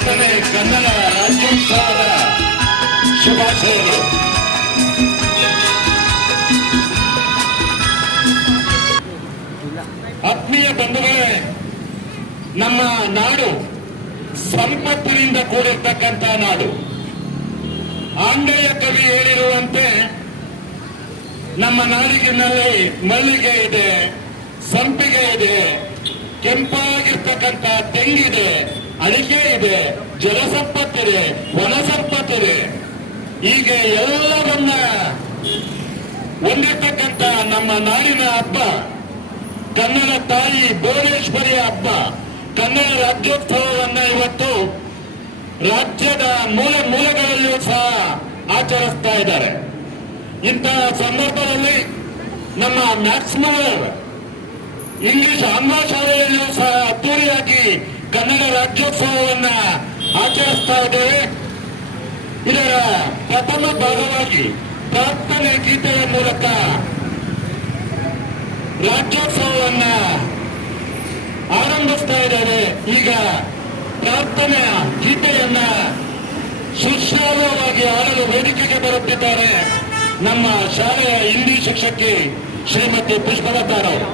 70ನೇ ಕನ್ನಡ ರಾಜ್ಯೋತ್ಸವದ ಶುಭಾಶಯಗಳು. ಆತ್ಮೀಯ ಬಂಧುಗಳೇ, ನಮ್ಮ ನಾಡು ಸಂಪತ್ತಿನಿಂದ ಕೂಡಿರ್ತಕ್ಕಂಥ ನಾಡು. ಆಂಗ್ಲೇಯ ಕವಿ ಹೇಳಿರುವಂತೆ ನಮ್ಮ ನಾಡಿನಲ್ಲಿ ಮಲ್ಲಿಗೆ ಇದೆ, ಸಂಪಿಗೆ ಇದೆ, ಕೆಂಪಾಗಿರ್ತಕ್ಕಂಥ ತೆಂಗಿದೆ, ಅಡಿಕೆ ಇದೆ, ಜಲಸಂಪತ್ತಿದೆ, ವನ ಸಂಪತ್ತಿದೆ. ಹೀಗೆ ಎಲ್ಲವನ್ನ ಹೊಂದಿರ್ತಕ್ಕಂಥ ನಮ್ಮ ನಾಡಿನ ಹಬ್ಬ ಕನ್ನಡ ತಾಯಿ ಭುವನೇಶ್ವರಿಯ ಹಬ್ಬ ಕನ್ನಡ ರಾಜ್ಯೋತ್ಸವವನ್ನ ಇವತ್ತು ರಾಜ್ಯದ ಮೂಲೆಗಳಲ್ಲಿಯೂ ಸಹ ಆಚರಿಸ್ತಾ ಇದ್ದಾರೆ. ಇಂತಹ ಸಂದರ್ಭದಲ್ಲಿ ನಮ್ಮ ಮ್ಯಾಕ್ಸ್ಮವರ್ ಇಂಗ್ಲಿಷ್ ಆಂಗ್ಲ ಶಾಲೆಯಲ್ಲಿಯೂ ಸಹ ಅದ್ದೂರಿಯಾಗಿ ಕನ್ನಡ ರಾಜ್ಯೋತ್ಸವವನ್ನ ಆಚರಿಸ್ತಾ ಇದ್ದೇವೆ. ಇದರ ಪ್ರಥಮ ಭಾಗವಾಗಿ ಪ್ರಾರ್ಥನೆ ಗೀತೆಯ ಮೂಲಕ ರಾಜ್ಯೋತ್ಸವವನ್ನ ಆರಂಭಿಸ್ತಾ ಇದ್ದಾರೆ. ಈಗ ಪ್ರಾರ್ಥನೆಯ ಗೀತೆಯನ್ನ ಸುಶ್ರಾವ್ಯವಾಗಿ ಆಡಲು ವೇದಿಕೆಗೆ ಬರುತ್ತಿದ್ದಾರೆ ನಮ್ಮ ಶಾಲೆಯ ಹಿಂದಿ ಶಿಕ್ಷಕಿ ಶ್ರೀಮತಿ ಪುಷ್ಪಲತಾರವರು.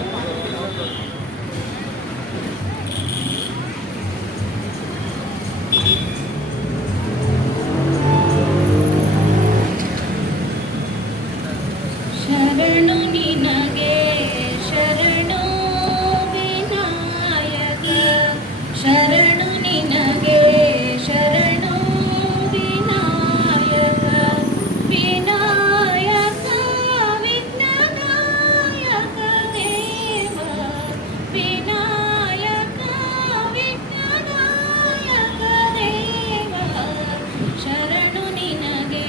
ಶರಣು ನಿನಗೆ ಶರಣು ವಿನಾಯಕ, ಶರಣು ನಿನಗೆ ಶರಣು ವಿನಾಯಕ, ವಿನಾಯಕ ವಿಘ್ನನಾಯಕ ದೇವ, ವಿನಾಯಕ ವಿಘ್ನನಾಯಕ ದೇವ, ಶರಣು ನಿನಗೆ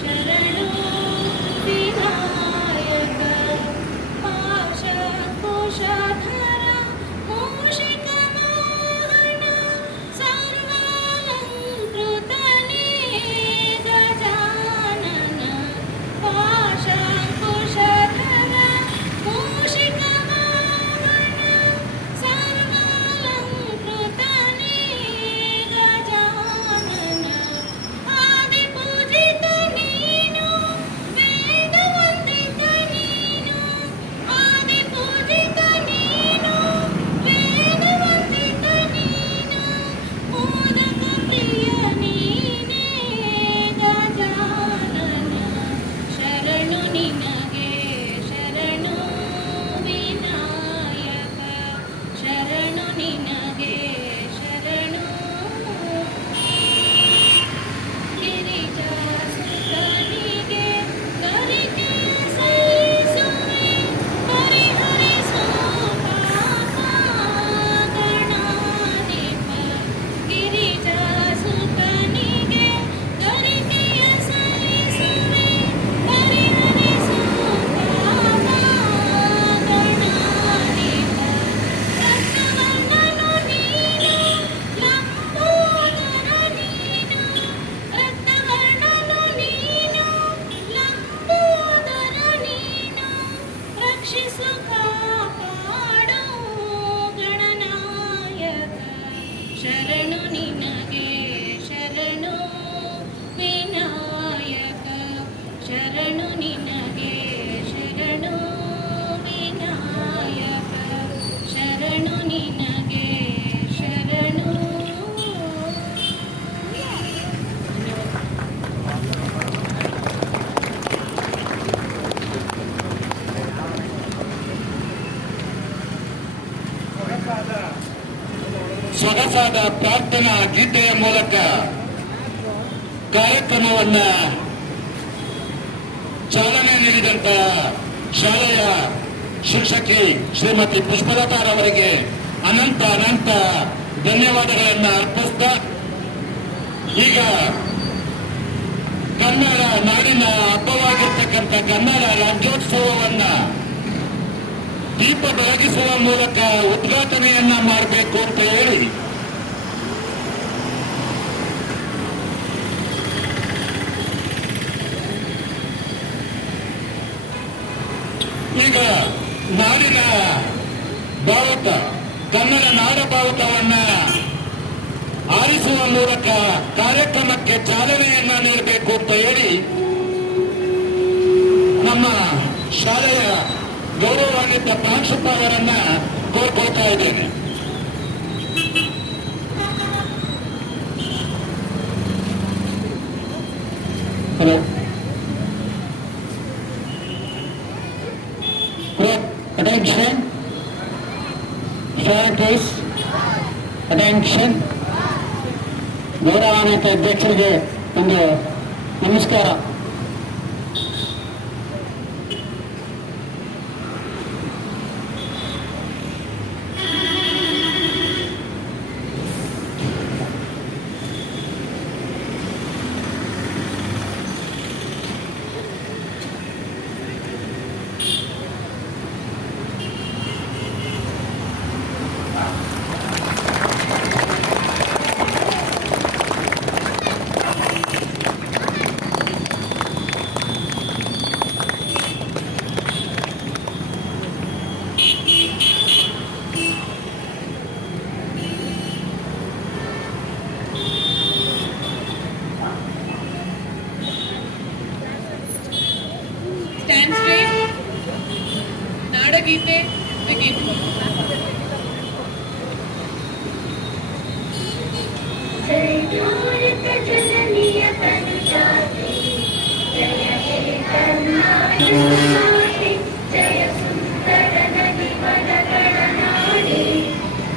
ಶರಣು ವಿನಾಯಕ, ಪಾಶಕುಶಧರ ಮೂಷಿಕ ಮೋಹನ, ಸರ್ವಾಲಂಕೃತನೇ ಗಜಾನನ, ಪಾಶಕುಶಧರ ಮೂಷಿಕ ಮೋಹನ, ಸರ್ವಾಲಂಕೃತನೇ ಗಜಾನನ, ಆದಿಪೂಜಿತ ನೀನು, ವೇದವಂದಿತ ನೀನು, ಆದಿಪೂಜಿತ ನೀನು, ವೇದವಂದಿತ ನೀನು, ಮೋದಕ ಪ್ರಿಯ ನೀನೇ ಗಜಾನನ, ಶರಣು ನಿನಗೆ ಶರಣು ವಿನಾಯಕ, ಶರಣು ನಿನಗೆ ಶರಣು ಗಿರಿಜಾಸುತನಿಗೆ ಗರಿಕೆಯ ಸಲ್ಲಿಸುವೆ, ಪರಿಹರಿಸು ಪಾಪ ಗಣಾಧಿಪ, ಗಿರಿಜಾಸುತನಿಗೆ ಗರಿಕೆಯ ಸಲ್ಲಿಸುವೆ, ಪರಿಹರಿಸು ಪಾಪ ಗಣಾಧಿಪ, ರತ್ನವರ್ಣನು ನೀನು, ಲಂಬೋದರ ನೀನು, ರತ್ನವರ್ಣನು ನೀನು, ಲಂಬೋದರ ನೀನು, ರಕ್ಷಿಸು ಕಾಪಾಡು ಗಣನಾಯಕ, ಶರಣು ನಿನಗೆ ಶರಣು ವಿನಾಯಕ, ಶರಣು ನಿನಗೆ ಶರಣು ವಿನಾಯಕ, ಶರಣು ನಿನಗೆ ಶರಣು. ಸೊಗಸಾದ ಪ್ರಾರ್ಥನಾ ಗೀತೆಯ ಮೂಲಕ ಕಾರ್ಯಕ್ರಮವನ್ನ ಚಾಲನೆ ನೀಡಿದಂತ ಶಾಲೆಯ ಶಿಕ್ಷಕಿ ಶ್ರೀಮತಿ ಪುಷ್ಪಲತಾರವರಿಗೆ ಅನಂತ ಅನಂತ ಧನ್ಯವಾದಗಳನ್ನ ಅರ್ಪಿಸ್ತಾ ಈಗ ಕನ್ನಡ ನಾಡಿನ ಹಬ್ಬವಾಗಿರ್ತಕ್ಕಂಥ ಕನ್ನಡ ರಾಜ್ಯೋತ್ಸವವನ್ನ ದೀಪ ಬೆಳಗಿಸುವ ಮೂಲಕ ಉದ್ಘಾಟನೆಯನ್ನ ಮಾಡಬೇಕು ಅಂತ ಹೇಳಿ ಈಗ ನಾಡಿನ ಭಾವುಟ ಕನ್ನಡ ನಾಡ ಭಾವುಟವನ್ನ ಆರಿಸುವ ಮೂಲಕ ಕಾರ್ಯಕ್ರಮಕ್ಕೆ ಚಾಲನೆಯನ್ನ ನೀಡಬೇಕು ಅಂತ ಹೇಳಿ ನಮ್ಮ ಶಾಲೆಯ ಗೌರವಾನ್ವಿತ ಪ್ರಾಂಶುಪಾಲರನ್ನ ಕೋರ್ಕೊಳ್ತಾ ಇದ್ದೇನೆ. Hello, attention, please attention. ಗೌರವಾನ್ವಿತ ಅಧ್ಯಕ್ಷರಿಗೆ ಒಂದು ನಮಸ್ಕಾರ. Stand straight. ನಾಡಗೀತೆ begin. जय भारत जननीय तनुजाते, जय हे कर्नाटक माते, जय सुंदर नदी वन गणनाडे,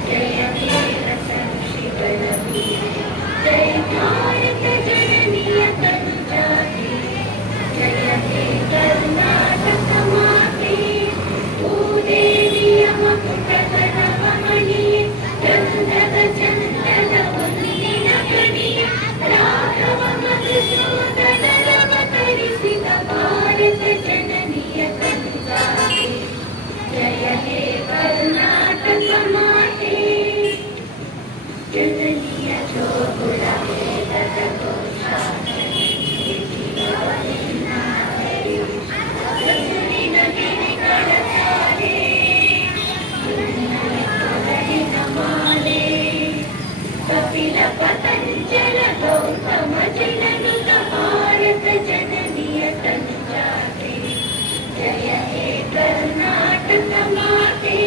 जय वीर संशिवन वीर. जय भारत जननीय तनुजाते, जय हे कर्नाटक माते, भूदेवीय मकुटगणवमणिये, चन्दद चन्दन वन्दिन गणिये, राघव मधुसूदन रवतरिसिद भारत जननीय तनुजाते, जय हे कर्नाटक माते. जननीय जोगुल वेदद घोषाचरणिये जीवनिनादरि, जसुरिन गिरिಗಳ ಸಾಲೆ, ದುರ್ನಯನ ಮಾಲೆ, ಕಪಿಲ ಪತಂಜಲ ಗೌತಮ ಜಿನನುತ ಭಾರತ ಜನನಿಯ ತನುಜಾತೆ, ಜಯ ಹೇ ಕರ್ನಾಟಕ ಮಾತೆ.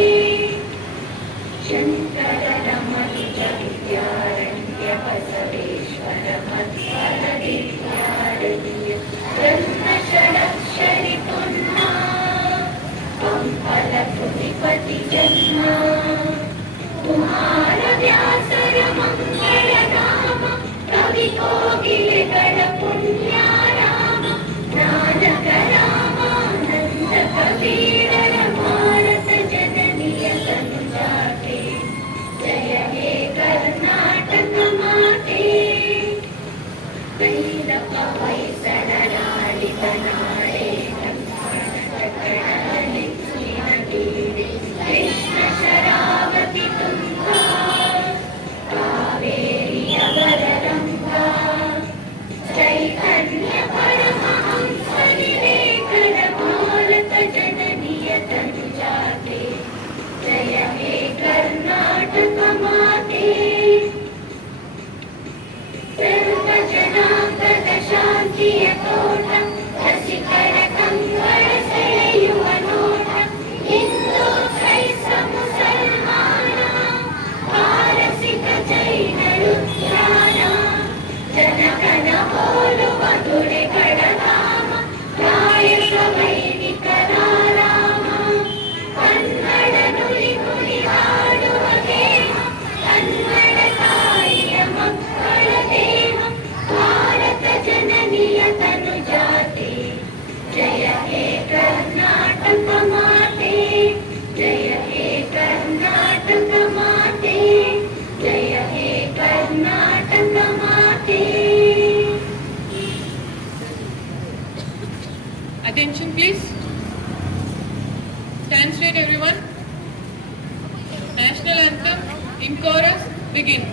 ಶಂಕರ ರಮಣುಜ ವಿದ್ಯಾರಣ್ಯ ಬಸವೇಶ್ವರ ಮಧ್ವರ ವಿದ್ಯಾರಣ್ಯ ಬ್ರಹ್ಮ ಷಡಕ್ಷರಿ ಪುಣ್ಯ पंपल पुनिपति जन्म, कुमार व्यासर मंगल नाम, कवि कोकिलगण पुण्य राम, नानक रामानंद कबीरर भारत जननीय तनुजाते, जय हे कर्नाटक माते. भैरव ಹೊಯ್ಸಳರಾಡಿದ ನಾಡೆ ಕೃಷ್ಣ ಶರಾವತಿ ತುಂಗಾ, ಕಾವೇರಿಯ ವರರಂಗಾ, ಚೈತನ್ಯ ಪರಮಹಂಸ ವಿವೇಕದ ಭಾರತ ಜನನಿಯ ತನುಜಾತೆ, ಜಯ ಹೇ ಕರ್ನಾಟಕ ಮಾತೆ. ಸರ್ವ ಜನಾಂಗದ ಶಾಂತಿಯ ತೋಟ, ರಸಿಕರ ಕಂಗಳ ಸೆಳೆಯುವ ನೋಟ, ಹಿಂದೂ ಕ್ರೈಸ್ತ ಮುಸಲ್ಮಾನ, ಪಾರಸಿಕ ಜೈನರು ಧ್ಯಾನ, ಜನಗಣ ಹೋಲುವ ದುರೆಗಳ ಧಾಮ, ಕಾಯಕ ವೈದಿಕರ ರಾಮ, ಕನ್ನಡ ನುಡಿ ನುಡಿ ಹಾಡುವ ದೇಹ, ಕನ್ನಡ ತಾಯಿಯ ಮಕ್ಕಳ ದೇಹ, ಭಾರತ ಜನನಿಯ ತನುಜಾತೆ, ಜಯ ಹೇ ಕರ್ನಾಟಕ ಮಾತೆ, ಜಯ ಹೇ ಕರ್ನಾಟಕ ಮಾತೆ, ಜಯ ಹೇ ಕರ್ನಾಟಕ ಮಾತೆ. Attention please. Stand straight everyone. National anthem in chorus begin.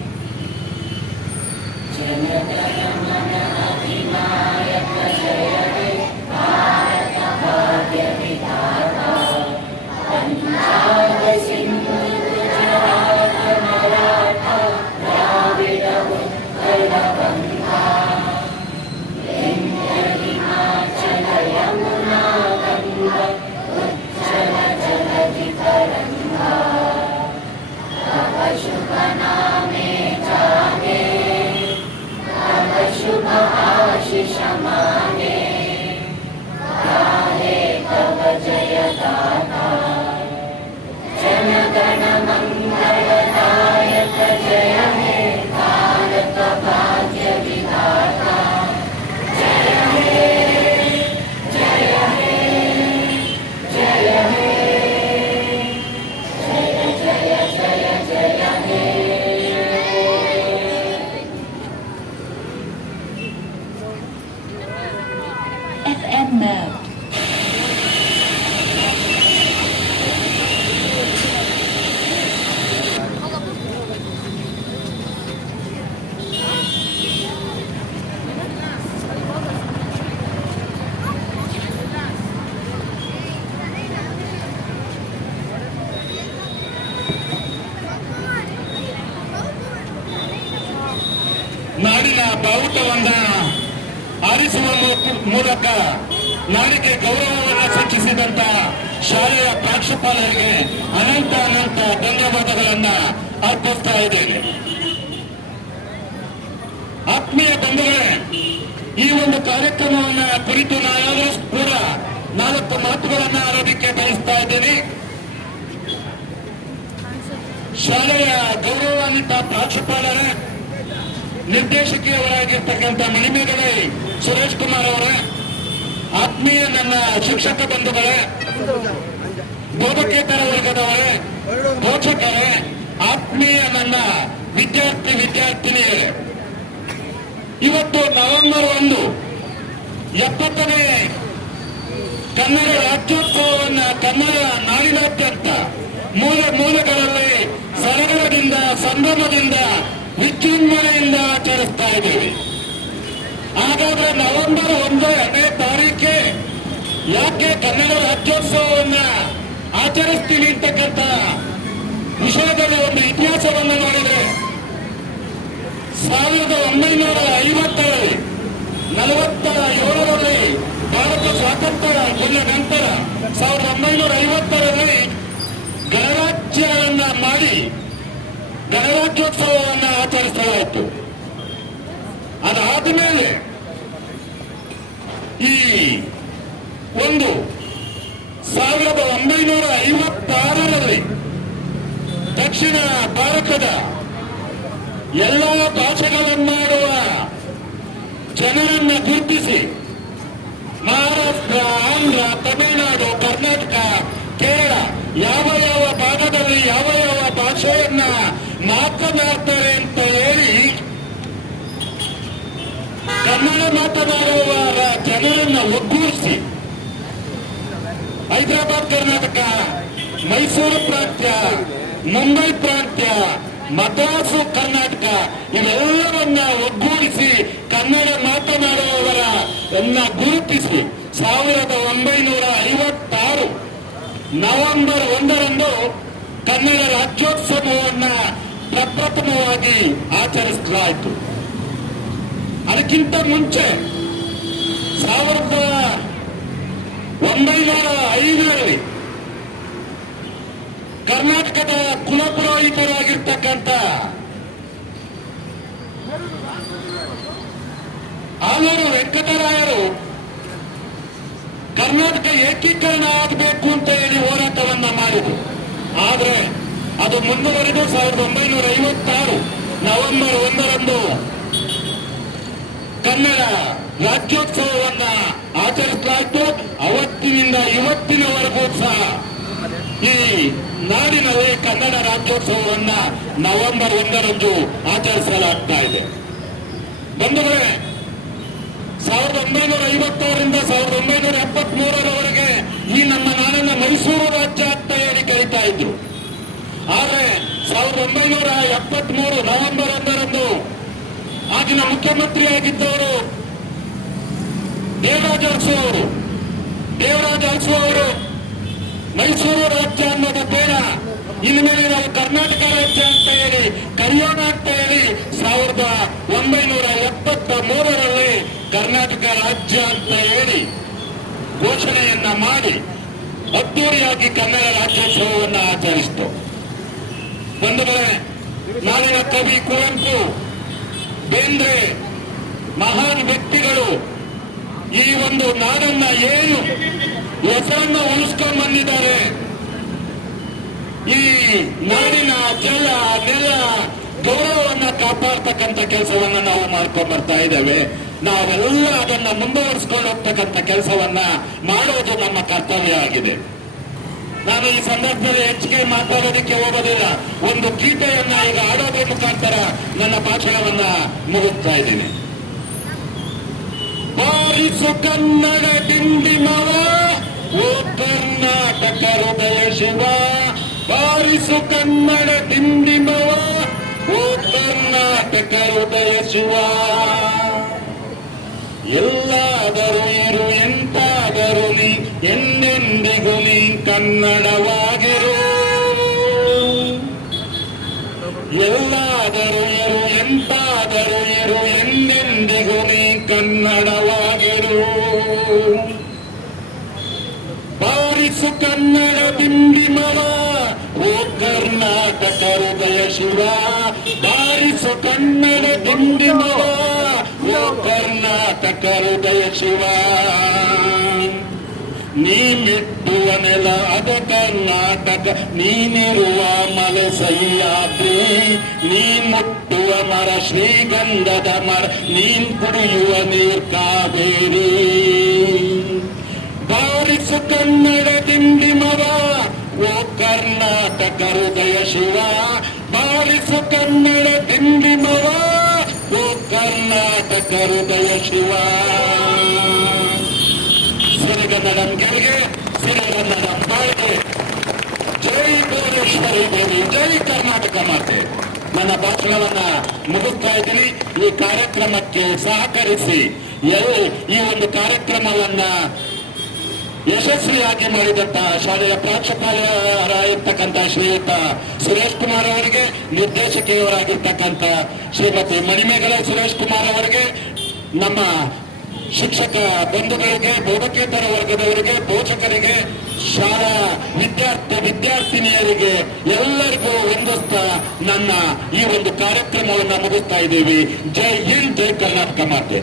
Punjab Sindhu Gujarat Maratha Dravida ನಾಡಿನ ಬಾವುಟವನ್ನ ಆರಿಸುವ ಮೂಲಕ ನಾಡಿಗೆ ಗೌರವವನ್ನು ಸೂಚಿಸಿದಂತ ಶಾಲೆಯ ಪ್ರಾಂಶುಪಾಲರಿಗೆ ಅನಂತ ಧನ್ಯವಾದಗಳನ್ನ ಅರ್ಪಿಸ್ತಾ ಇದ್ದೇನೆ. ಆತ್ಮೀಯ ಬಂಧುಗಳೇ, ಈ ಒಂದು ಕಾರ್ಯಕ್ರಮವನ್ನ ಕುರಿತು ನಾನಾದರೂ ಕೂಡ 4 ಮಾತುಗಳನ್ನ ಆರೋಗ್ಯಕ್ಕೆ ಬಯಸ್ತಾ ಇದ್ದೇನೆ. ಶಾಲೆಯ ಗೌರವಾನ್ವಿತ ಪ್ರಾಂಶುಪಾಲರೇ, ನಿರ್ದೇಶಕಿಯವರಾಗಿರ್ತಕ್ಕಂಥ ಮಣಿಮೇಗಲೆ ಸುರೇಶ್ ಕುಮಾರ್ ಅವರೇ, ಆತ್ಮೀಯ ನನ್ನ ಶಿಕ್ಷಕ ಬಂಧುಗಳೇ, ಬೋಧಕೇತರ ವರ್ಗದವರೇ, ಪೋಷಕರೇ, ಆತ್ಮೀಯ ನನ್ನ ವಿದ್ಯಾರ್ಥಿನಿಯರೇ, ಇವತ್ತು ನವೆಂಬರ್ 1 70ನೇ ಕನ್ನಡ ರಾಜ್ಯೋತ್ಸವವನ್ನು ಕನ್ನಡ ನಾಡಿನಾದ್ಯಂತ ಮೂಲೆಗಳಲ್ಲಿ ಸಡಗರದಿಂದ ಸಂಭ್ರಮದಿಂದ ವಿಜೃಂಭಣೆಯಿಂದ ಆಚರಿಸ್ತಾ ಇದ್ದೇವೆ. ಹಾಗಾದ್ರೆ ನವೆಂಬರ್ 1ನೇ ತಾರೀಕೆ ಯಾಕೆ ಕನ್ನಡ ರಾಜ್ಯೋತ್ಸವವನ್ನ ಆಚರಿಸ್ತೀವಿ ಅಂತಕ್ಕಂಥ ವಿಷಯದಲ್ಲಿ ಒಂದು ಇತಿಹಾಸವನ್ನು ನೋಡಿದ್ರೆ 1950ರಲ್ಲಿ 47ರಲ್ಲಿ ಭಾರತ ಸ್ವಾತಂತ್ರ್ಯ ಗೊಂಡ ನಂತರ 1950ರಲ್ಲಿ ಗಣರಾಜ್ಯವನ್ನ ಮಾಡಿ ಗಣರಾಜ್ಯೋತ್ಸವವನ್ನು ಆಚರಿಸಲಾಯಿತು. ಅದಾದ ಮೇಲೆ ಈ 1956ರಲ್ಲಿ ದಕ್ಷಿಣ ಭಾರತದ ಎಲ್ಲ ಭಾಷೆಗಳನ್ನಾಡುವ ಜನರನ್ನ ಗುರುತಿಸಿ ಮಹಾರಾಷ್ಟ್ರ, ಆಂಧ್ರ, ತಮಿಳುನಾಡು, ಕರ್ನಾಟಕ, ಕೇರಳ ಯಾವ ಭಾಗದಲ್ಲಿ ಯಾವ ಭಾಷೆಯನ್ನ ಮಾತನಾಡ್ತಾರೆ ಅಂತ ಹೇಳಿ ಕನ್ನಡ ಮಾತನಾಡುವವರ ಜನರನ್ನ ಒಗ್ಗೂಡಿಸಿ ಹೈದರಾಬಾದ್ ಕರ್ನಾಟಕ, ಮೈಸೂರು ಪ್ರಾಂತ್ಯ, ಮುಂಬೈ ಪ್ರಾಂತ್ಯ, ಮದ್ರಾಸು ಕರ್ನಾಟಕ ಇವೆಲ್ಲವನ್ನ ಒಗ್ಗೂಡಿಸಿ ಕನ್ನಡ ಮಾತನಾಡುವವರನ್ನ ಗುರುತಿಸಿ 1956 ನವೆಂಬರ್ 1ರಂದು ಕನ್ನಡ ರಾಜ್ಯೋತ್ಸವವನ್ನ ಪ್ರಪ್ರಥಮವಾಗಿ ಆಚರಿಸಲಾಯಿತು. ಅದಕ್ಕಿಂತ ಮುಂಚೆ 1905ರಲ್ಲಿ ಕರ್ನಾಟಕದ ಕುಲಪುರೋಹಿತರಾಗಿರ್ತಕ್ಕಂಥ ಆಲೂರು ವೆಂಕಟರಾಯರು ಕರ್ನಾಟಕ ಏಕೀಕರಣ ಆಗಬೇಕು ಅಂತ ಹೇಳಿ ಹೋರಾಟವನ್ನ ಮಾಡಿದರು. ಆದ್ರೆ ಅದು ಮುಂದುವರೆದು 1956 ನವೆಂಬರ್ 1ರಂದು ಕನ್ನಡ ರಾಜ್ಯೋತ್ಸವವನ್ನ ಆಚರಿಸಲಾಯಿತು. ಅವತ್ತಿನಿಂದ ಇವತ್ತಿನವರೆಗೂ ಸಹ ಈ ನಾಡಿನಲ್ಲಿ ಕನ್ನಡ ರಾಜ್ಯೋತ್ಸವವನ್ನ ನವೆಂಬರ್ 1ರಂದು ಆಚರಿಸಲಾಗ್ತಾ ಇದೆ. ಬಂಧುಗಳೇ, 1956ರಿಂದ 1973ರವರೆಗೆ ಈ ನಮ್ಮ ನಾಡನ್ನ ಮೈಸೂರು ರಾಜ್ಯ ಅಂತ ಹೇಳಿ ಕರೀತಾ ಇದ್ರು. ಆದ್ರೆ 1973 ನವೆಂಬರ್ 1ರಂದು ಆಗಿನ ಮುಖ್ಯಮಂತ್ರಿಯಾಗಿದ್ದವರು ದೇವರಾಜ ಅರಸು ಅವರು ಮೈಸೂರು ರಾಜ್ಯ ಅನ್ನೋದು ಬೇಡ, ಇನ್ಮೇಲೆ ನಾವು ಕರ್ನಾಟಕ ರಾಜ್ಯ ಅಂತ ಹೇಳಿ ಕರೆಯೋಣ ಅಂತ ಹೇಳಿ 1973ರಲ್ಲಿ ಕರ್ನಾಟಕ ರಾಜ್ಯ ಅಂತ ಹೇಳಿ ಘೋಷಣೆಯನ್ನ ಮಾಡಿ ಅದ್ದೂರಿಯಾಗಿ ಕನ್ನಡ ರಾಜ್ಯೋತ್ಸವವನ್ನು ಆಚರಿಸಿತು. ಬಂಧುಗಳೇ, ನಾಡಿನ ಕವಿ ಕುವೆಂಪು, ಬೇಂದ್ರೆ ಮಹಾನ್ ವ್ಯಕ್ತಿಗಳು ಈ ಒಂದು ನಾಡನ್ನ ಏನು ಹೆಸರನ್ನು ಉಳಿಸ್ಕೊಂಡು ಬಂದಿದ್ದಾರೆ, ಈ ನಾಡಿನ ಜಲ ನೆಲ ಗೌರವವನ್ನ ಕಾಪಾಡ್ತಕ್ಕಂಥ ಕೆಲಸವನ್ನ ನಾವು ಮಾಡ್ಕೊಂಡು ಬರ್ತಾ ಇದ್ದೇವೆ. ನಾವೆಲ್ಲ ಅದನ್ನ ಮುಂದುವರಿಸಿಕೊಂಡು ಹೋಗ್ತಕ್ಕಂಥ ಕೆಲಸವನ್ನ ಮಾಡೋದು ನಮ್ಮ ಕರ್ತವ್ಯ ಆಗಿದೆ. ನಾನು ಈ ಸಂದರ್ಭದಲ್ಲಿ ಹೆಚ್ಚಿಗೆ ಮಾತಾಡೋದಕ್ಕೆ ಹೋಗೋದಿಲ್ಲ. ಒಂದು ಗೀತೆಯನ್ನ ಈಗ ಆಡೋದ್ರ ಮುಖಾಂತರ ನನ್ನ ಭಾಷಣವನ್ನ ಮುಗಿಸ್ತಾ ಇದ್ದೀನಿ. ಬಾರಿಸು ಕನ್ನಡ ಡಿಂಡಿಮವ, ಓ ಕರ್ನಾಟಕ ಹೃದಯ ಶಿವ, ಬಾರಿಸು ಕನ್ನಡ ಡಿಂಡಿಮವ, ಓ ಕರ್ನಾಟಕ ಹೃದಯ ಶಿವ. ಎಲ್ಲಾದರೂ ಇರು ಎಂತಾದರೂ ನೀ, ಎಂದೆಂದಿಗೂ ನೀ ಕನ್ನಡವಾಗಿರು. ಎಲ್ಲಾದರೂ ಇರು ಎಂತಾದರೂ ಇರು ಬಾರಿಸು ಕನ್ನಡ ದಿಂಡಿಮವ ಓ ಕರ್ನಾಟಕ ಹೃದಯ ಶಿವ, ಬಾರಿಸು ಕನ್ನಡ ದಿಂಡಿಮವ ಓ ಕರ್ನಾಟಕ ಹೃದಯ ಶಿವ. ನೀ ಮೆಟ್ಟುವ ನೆಲ ಅದ ಕರ್ನಾಟಕ, ನೀನಿರುವ ಮಲೆ ಸಹ್ಯಾದ್ರಿ, ನೀ ಮುಟ್ಟುವ ಮರ ಶ್ರೀಗಂಧದ ಮರ, ನೀನ್ ಕುಡಿಯುವ ನೀರ್ ಕಾವೇರಿ. ಬಾರಿಸು ಕನ್ನಡ ದಿಂಡಿಮವ ಓ ಕರ್ನಾಟಕ ಹೃದಯ ಶಿವ, ಬಾರಿಸು ಕನ್ನಡ ದಿಂಡಿಮವ ಓ ಕರ್ನಾಟಕ ಹೃದಯ ಶಿವ. ಸಿರಿಗನ್ನಡಂ ಗೆಲ್ಗೆ, ಸಿರಿಗನ್ನಡಂ ಬಾಳ್ಗೆ. ಜೈ ಭುವನೇಶ್ವರಿ ದೇವಿ, ಜೈ ಕರ್ನಾಟಕ ಮಾತೆ. ನನ್ನ ಭಾಷಣವನ್ನ ಮುಗಿಸ್ತಾ ಇದ್ದೀನಿ. ಈ ಕಾರ್ಯಕ್ರಮಕ್ಕೆ ಸಹಕರಿಸಿ ಈ ಒಂದು ಕಾರ್ಯಕ್ರಮವನ್ನ ಯಶಸ್ವಿಯಾಗಿ ಮಾಡಿದಂತ ಶಾಲೆಯ ಪ್ರಾಂಶುಪಾಲರಾಗಿರ್ತಕ್ಕಂಥ ಶ್ರೀಯುತ ಸುರೇಶ್ ಕುಮಾರ್ ಅವರಿಗೆ, ನಿರ್ದೇಶಕಿಯವರಾಗಿರ್ತಕ್ಕಂಥ ಶ್ರೀಮತಿ ಮಣಿಮೇಗಲ ಸುರೇಶ್ ಕುಮಾರ್ ಅವರಿಗೆ, ನಮ್ಮ ಶಿಕ್ಷಕ ಬಂಧುಗಳಿಗೆ, ಬೋಧಕೇತರ ವರ್ಗದವರಿಗೆ, ಪೋಷಕರಿಗೆ, ಶಾಲಾ ವಿದ್ಯಾರ್ಥಿನಿಯರಿಗೆ ಎಲ್ಲರಿಗೂ ವಂದಿಸ್ತಾ ನನ್ನ ಈ ಒಂದು ಕಾರ್ಯಕ್ರಮವನ್ನು ಮುಗಿಸ್ತಾ ಇದ್ದೀವಿ. ಜೈ ಹಿಂದ್, ಜೈ ಕರ್ನಾಟಕ ಮಾತೆ.